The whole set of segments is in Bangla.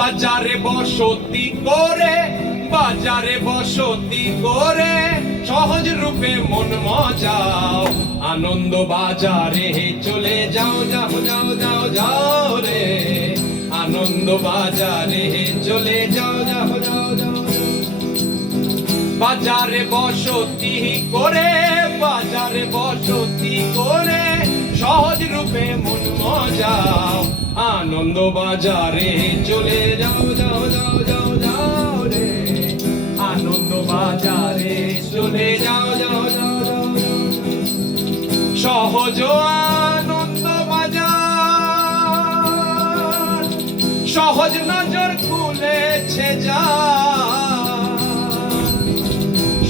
বাজারে বসতি করে, বাজারে বসতি করে সহজ রূপে মন মজাও। আনন্দ বাজারে চলে যাও যাও যাও যাও যাও রে, আনন্দ বাজারে চলে যাও যাও যাও যাও। বাজারে বসতি করে, বাজারে বসতি করে সহজ রূপে মন মজাও। আনন্দ বাজারে চলে যাও যাও যাও যাও যাও রে, আনন্দ বাজারে চলে যাও যাও যাও যাও। সহজ আনন্দ বাজার সহজ নজর খুলেছে যা,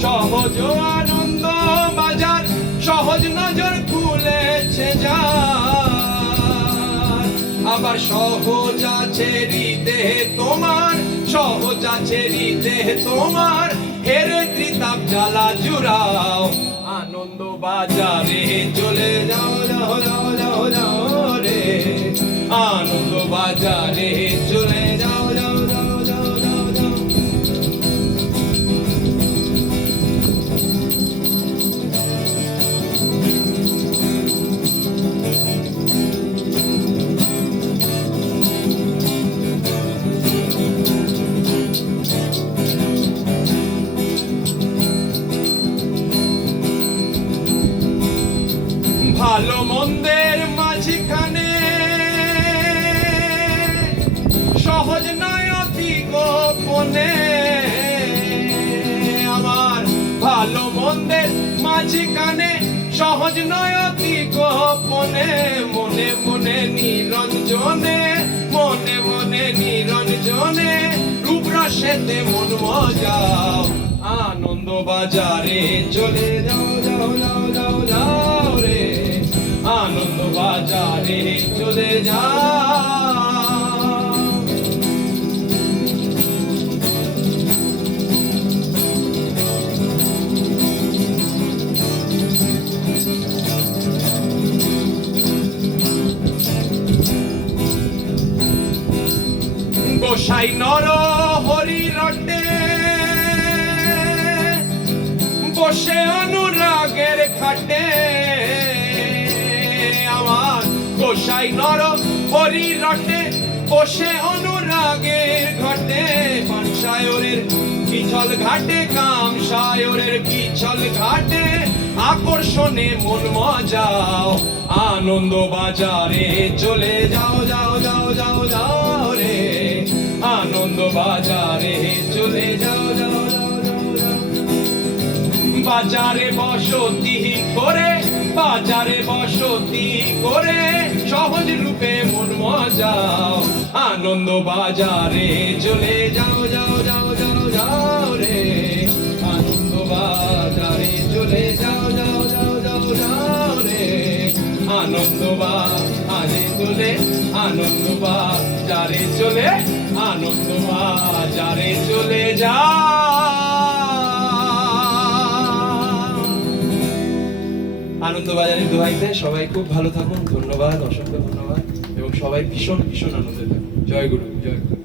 সহজ আনন্দ বাজার সহজ নজর খুলেছে যা। আবার সহজ আছে হৃদে তোমার, সহজ আছে হৃদে তোমার, হেরে ত্রিতাপ জ্বালা জুড়াও। আনন্দ বাজারে চলে যাও যাও যাও যাও যাও রে, আনন্দ বাজারে চলে যাও যাও যাও যাও যাও যাও। ভালো মন্দের মাঝখানে সহজ নয় অতি গোপনে, আমার ভালো মন্দের মাঝখানে সহজ নয় অতি গোপনে। মনে মনে নিরঞ্জনে, মনে মনে নিরঞ্জনে রূপ রসেতে মন মজাও। আনন্দ বাজারে চলে যাও যাও যাও যাও যাও রে, আনন্দ বাজারে চলে যাও। গোসাই নর হরি রটে বসে অনুরাগের খাটে, আমার গোসাই নর হরি রটে বসে অনুরাগের ঘাটে। পানসায়রের কিছল ঘাটে, কাম সায়রের কিছল ঘাটে আকর্ষণে মন মজাও। আনন্দ বাজারে চলে যাও যাও যাও যাও যাও রে, আনন্দ বাজারে চলে যাও যাও যাও যাও যাও। বাজারে বসতি করে, বাজারে বসতি করে সহজ রূপে মন মজাও। আনন্দ বাজারে চলে যাও যাও যাও যাও যাও রে, আনন্দ বাজারে চলে যাও যাও যাও যাও যাও রে, আনন্দ বাজারে চলে, আনন্দ বাজারে চলে, আনন্দ বাজারে চলে যাও। আনন্দ বাজারের দোহাইতে সবাই খুব ভালো থাকুন। ধন্যবাদ, অসংখ্য ধন্যবাদ এবং সবাই ভীষণ ভীষণ আনন্দে থাকুন। জয় গুরু, জয় গুরু।